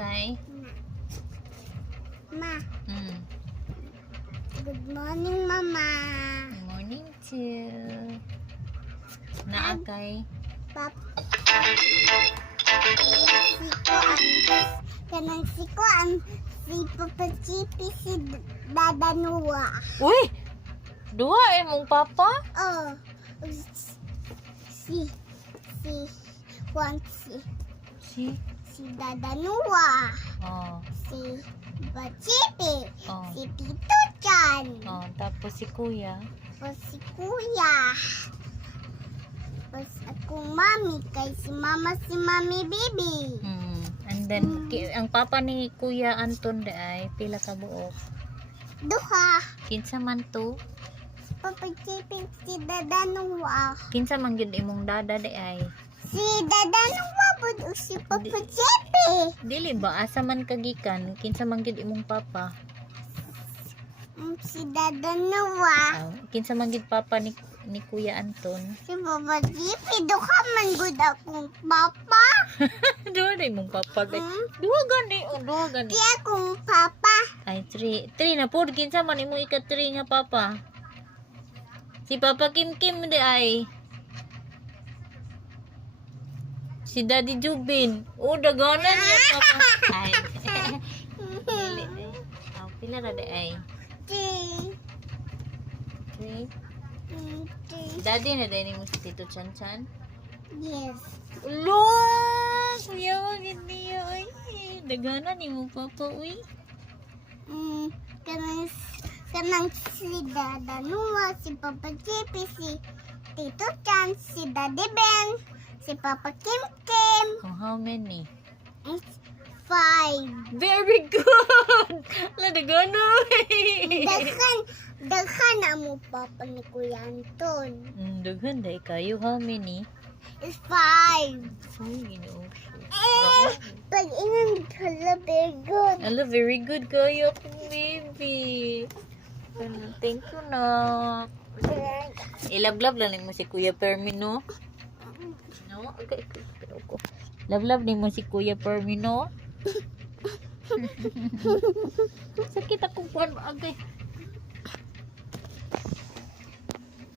kay? Ma. Mm. Good morning, Mama. Good morning too. Naa kay? Pap. Siko ang si Papa Chippy si Dada Noah. Uy! Duha mong papa? Oh. Si si Dada Noah. Oh. Si Papa Chippy. Oh. Si Tito Chan. Oh, tapos si kuya. Tapos si Kuya. Tapos akong mami kay si Mami Bibi. And then ang papa ni Kuya Anton ay pila ka buok. Duha. Kinsa man to? Papa Chippy si Dada Noah. Kinsa man gyud imong dada ay? Si Dada Noah pud o si Papa Chippy. Dili ba asa man kagikan? Kinsa man gyud imong papa? Si Dada Noah. Kinsa man gyud papa ni Kuya Anton? Si Papa Chippy. Duha man gud akong papa. Duha na imong papa. Duha gani. Di akong papa. Ay, 3 na po. Kinsa man imong ika-3 nga papa? Si Papa Kim di ay. Si Daddy Jubin. Daganan niya papa. Ay. Dili. Pila na di ay. 3. 3. Daddy na din mo si Tito Chan Chan. Yes. Ulo! Kuya, wag hindi ay. Daganan ni mo papa, uy. Kanang si Dada Noah, si Papa Chippy, si Tito Chan, si Daddy Ben, si Papa Kim. Oh, how many? It's 5. Very good! Daganan. Daghan na mo papa ni Kuya Anton. Daghan day kayo. How many? It's 5. Ay, ginoo. Pag-ingan hala, very good. Hello, very good kayo, baby. Thank you, na. Ilablab lang mo si Kuya Permino. No? Okay. Lablab ni mo si Kuya Permino. Sakit akong puwan. Okay.